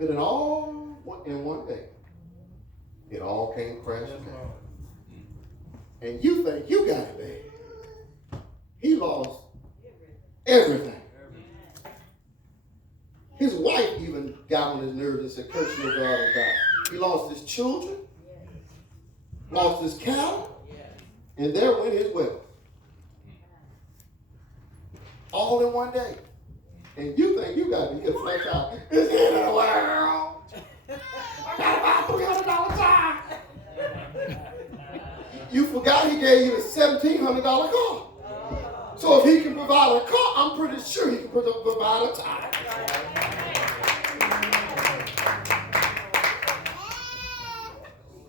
But in one day, it all came crashing down. And you think you got it bad. He lost everything. His wife even got on his nerves and said, curse your God and die. He lost his children, lost his cattle, and there went his wealth. All in one day. And you think you got to get flesh out. It's the end of the world. I got about $300 time. You forgot he gave you the $1,700 car. So if he can provide a car, I'm pretty sure he can provide a time.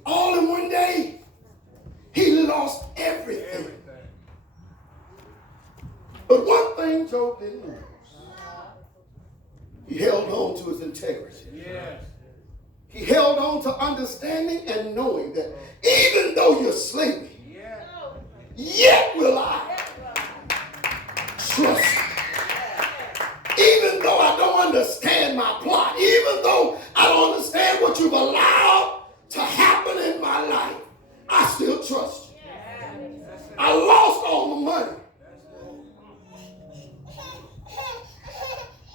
All in one day, he lost everything. But one thing Job didn't lose. He held on to his integrity. He held on to understanding and knowing that even though you slay me, yet will I trust you. Even though I don't understand my plot, even though I don't understand what you've allowed to happen in my life, I still trust you. I lost all the money.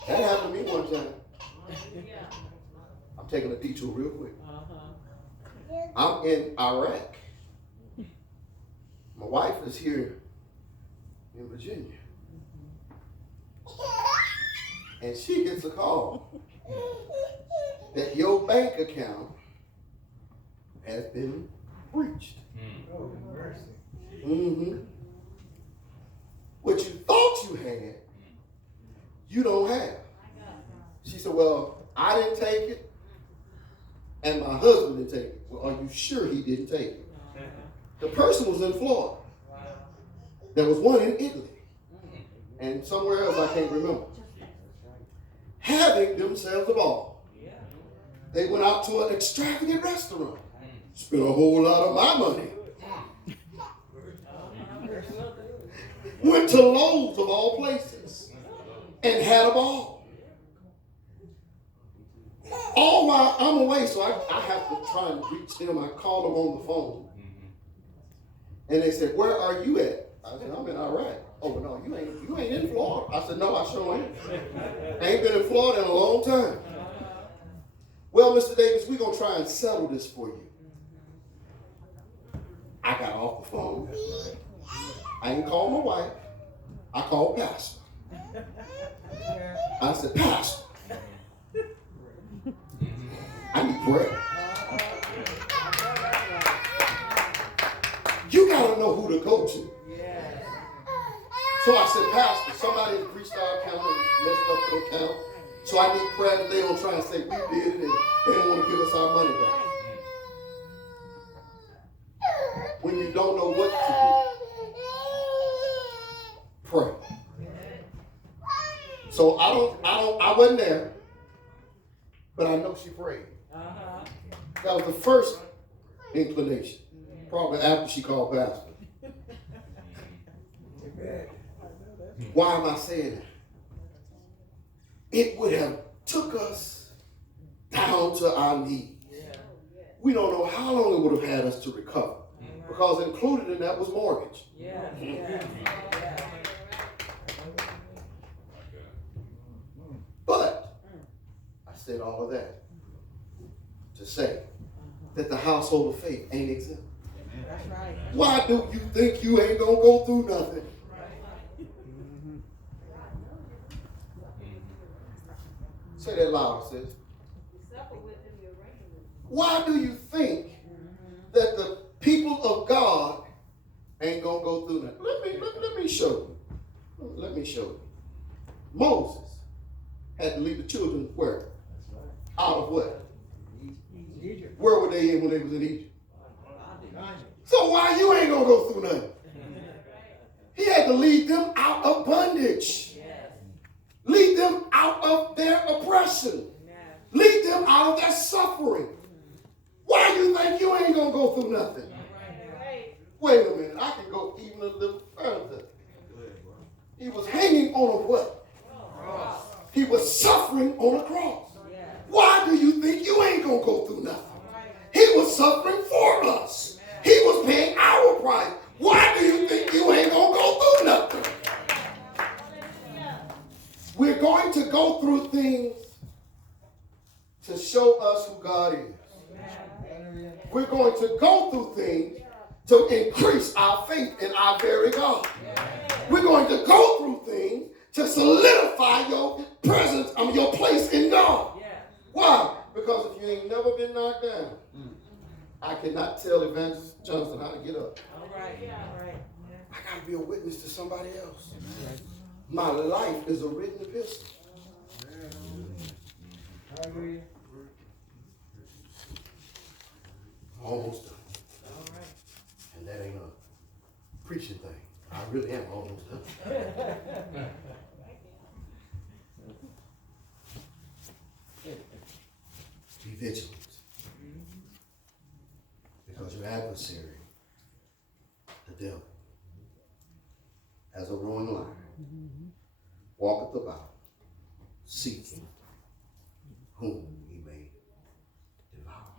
That happened to me one time. I'm taking a detour real quick. I'm in Iraq. My wife is here in Virginia. And she gets a call that your bank account has been breached. What you thought you had, you don't have. She said, well, I didn't take it, and my husband didn't take it. Well, are you sure he didn't take it? The person was in Florida. There was one in Italy, and somewhere else I can't remember. Having themselves a ball. They went out to an extravagant restaurant. Spent a whole lot of my money. Went to Lowe's of all places and had a ball. All while I'm away, so I have to try and reach them. I called them on the phone. And they said, where are you at? I said, I'm in Iraq. Oh, but no, you ain't in Florida. I said, no, I sure ain't. I ain't been in Florida in a long time. Well, Mr. Davis, we're going to try and settle this for you. I got off the phone. I didn't call my wife. I called Pastor. I said, Pastor, I need prayer. You got to know who to go to. So I said, Pastor, somebody breached our account and messed up the account. So I need prayer that they don't try and say we did it and they don't want to give us our money back. When you don't know what to do, pray. So I wasn't there, but I know she prayed. That was the first inclination, probably after she called Pastor. Why am I saying that? It would have took us down to our knees. We don't know how long it would have had us to recover, because included in that was mortgage. But I said all of that to say that the household of faith ain't exempt. Why do you think you ain't gonna go through nothing? Say that loud, sis. Why do you think that the people of God ain't gonna go through that? Let me show you. Let me show you. Moses had to lead the children where? Out of what? Egypt. Where were they in when they was in Egypt? So why you ain't gonna go through nothing? He had to lead them out of bondage. Lead them out of their oppression. Lead them out of their suffering. Why do you think you ain't going to go through nothing? Wait a minute. I can go even a little further. He was hanging on a what? He was suffering on a cross. Why do you going to go through nothing. He was suffering for us. He was paying our price. Why do you think you ain't going to go through nothing? We're going to go through things to show us who God is. We're going to go through things to increase our faith in our very God. We're going to go through things to solidify your presence, your place in God. Why? Because if you ain't never been knocked down, I cannot tell Evangelist Johnson how to get up. All right. I got to be a witness to somebody else. My life is a written epistle. Almost done. And that ain't a preaching thing. I really am almost done. Be vigilant. Because your adversary, the devil, as a roaring lion, walketh about, seeking whom he may devour.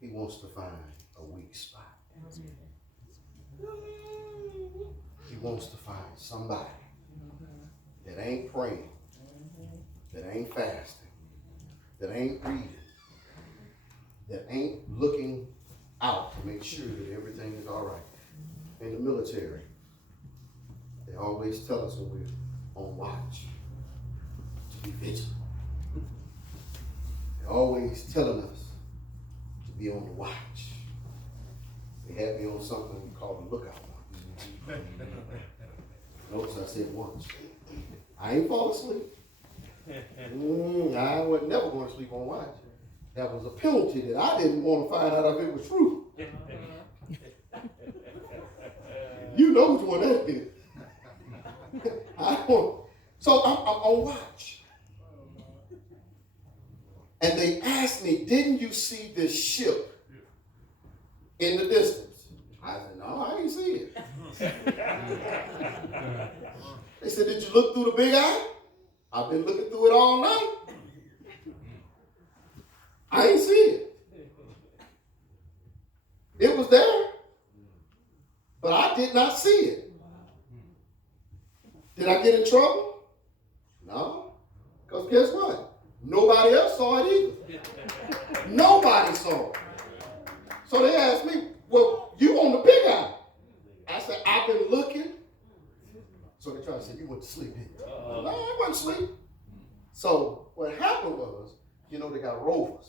He wants to find a weak spot. He wants to find somebody that ain't praying, that ain't fasting, that ain't reading, that ain't looking out to make sure that everything is all right. In the military, they always tell us when we're on watch to be vigilant. They're always telling us to be on the watch. They had me on something we call the lookout watch. Notice I said once. I ain't fall asleep. I was never going to sleep on watch. That was a penalty that I didn't want to find out if it was true. You know which one that is. So I'm on watch. And they asked me, didn't you see this ship in the distance? I said, no, I didn't see it. They said, did you look through the big eye? I've been looking through it all night. I didn't see it. It was there, but I did not see it. Did I get in trouble? No. Because guess what? Nobody else saw it either. Nobody saw it. So they asked me, well, you on the big eye. I said, I've been looking. So they tried to say, you went to sleep, didn't you? No, I wasn't asleep. So what happened was, they got rovers.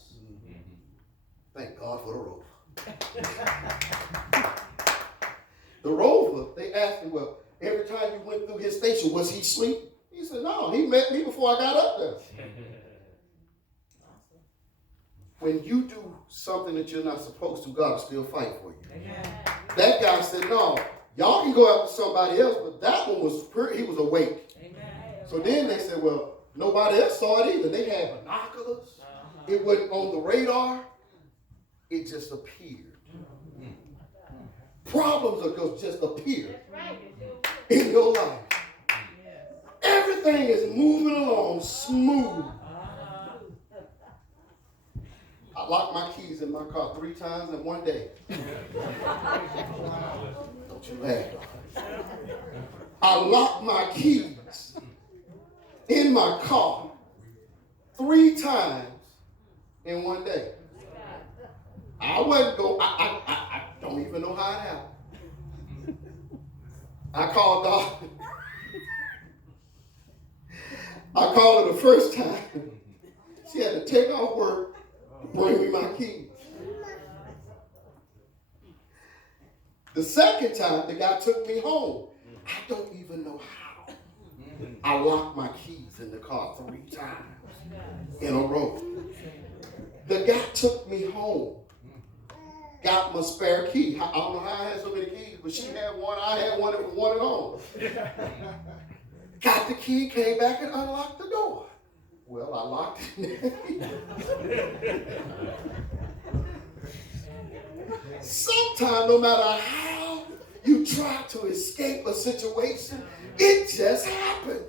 Thank God for the rover. The rover, they asked me, well, every time you went through his station, was he asleep? He said, no, he met me before I got up there. When you do something that you're not supposed to, God will still fight for you. Amen. That guy said, no, y'all can go after somebody else, but that one he was awake. Amen. So then they said, well, nobody else saw it either. They had binoculars. It wasn't on the radar. It just appeared. Problems are just appear in your life. Everything is moving along smooth. I locked my keys in my car 3 times in one day. Don't you laugh. I locked my keys in my car 3 times in one day. I wasn't going, I don't even know how it happened. I called God. I called her the first time. She had to take off work to bring me my keys. The second time, the guy took me home. I don't even know how. I locked my keys in the car 3 times in a row. The guy took me home. Got my spare key. I don't know how I had so many keys, but she had one. I had one. It was one and all. Got the key, came back and unlocked the door. Well, I locked it. Sometimes, no matter how you try to escape a situation, it just happens.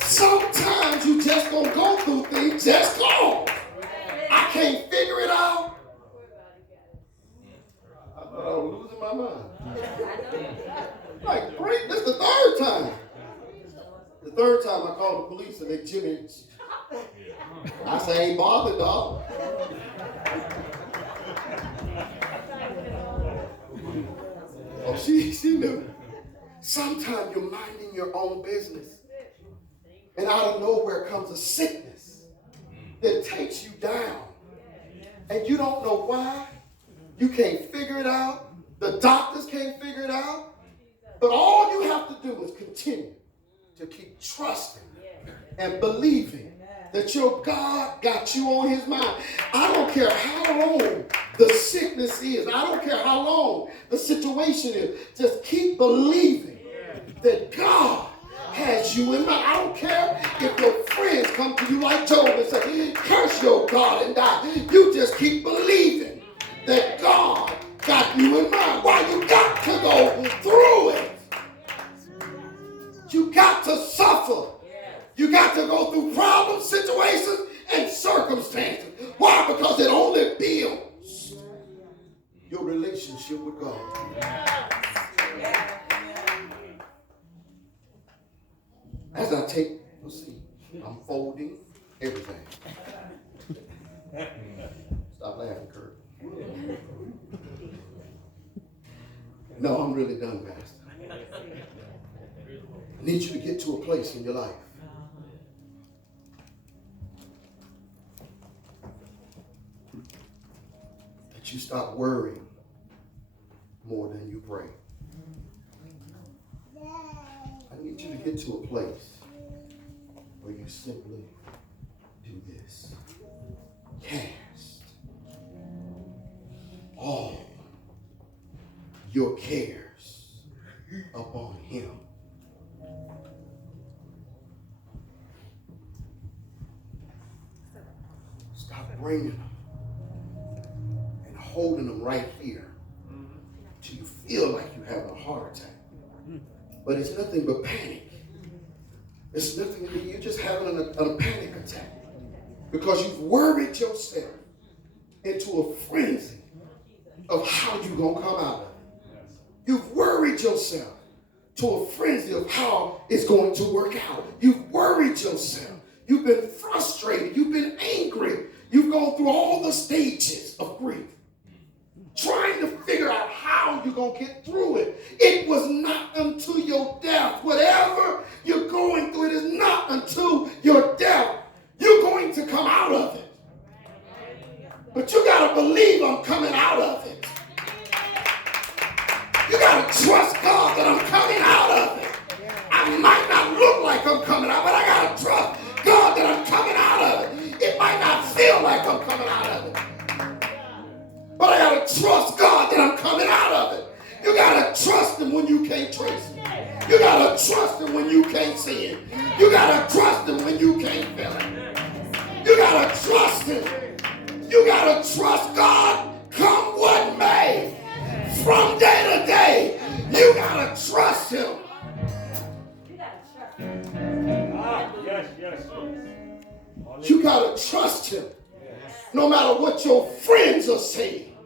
Sometimes you just gonna go through things just cause. I say, ain't bothered, dog. Oh, she knew. Sometimes you're minding your own business. And out of nowhere comes a sickness that takes you down. And you don't know why. You can't figure it out. The doctors can't figure it out. But all you have to do is continue to keep trusting and believing that your God got you on his mind. I don't care how long the sickness is. I don't care how long the situation is. Just keep believing that God has you in mind. I don't care if your friends come to you like Job and say, curse your God and die. You just keep believing that God got you in mind. Why? You got to go through it. You got to suffer. You got to go through problems, situations, and circumstances. Why? Because it only builds your relationship with God. As I take, let's see, I'm folding everything. Stop laughing, Kurt. No, I'm really done, Pastor. I need you to get to a place in your life that you stop worrying more than you pray. I need you to get to a place where you simply do this. Cast all your cares upon him. Stop bringing them and holding them right here till you feel like you're having a heart attack. But it's nothing but panic. It's nothing, you're just having a panic attack because you've worried yourself into a frenzy of how you're going to come out of it. You've worried yourself to a frenzy of how it's going to work out. You've worried yourself. You've been frustrated. You've been angry. You've gone through all the stages of grief, trying to figure out how you're going to get through it. It was not until your death. Whatever you're going through, it is not until your death. You're going to come out of it. But you got to believe I'm coming out of it. You got to trust God that I'm coming out of it. I might not look like I'm coming out, but I got to trust God that I'm coming out of it. It might not feel like I'm coming out of it, but I got to trust God that I'm coming out of it. You got to trust him when you can't trace him. You got to trust him when you can't see him. You got to trust him when you can't feel it. You got to trust him. You got to trust God come what may. From day to day, you got to trust him. You got to trust him. Yes. You got to trust him. No matter what your friends are saying.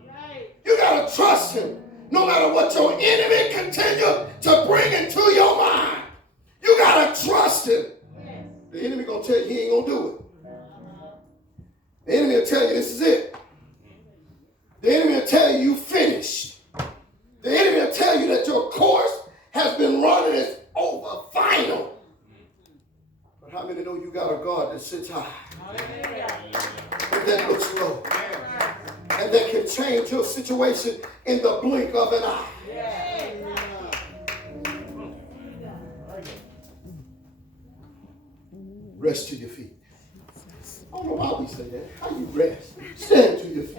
You got to trust him. No matter what your enemy continue to bring into your mind. You got to trust him. The enemy going to tell you he ain't going to do it. The enemy will tell you this is it. The enemy will tell you you finished. The enemy will tell you that your course has been run and it's over, final. But how many know you got a God that sits high and that looks low and that can change your situation in the blink of an eye? Rest to your feet. I don't know why we say that. How you rest? Stand to your feet.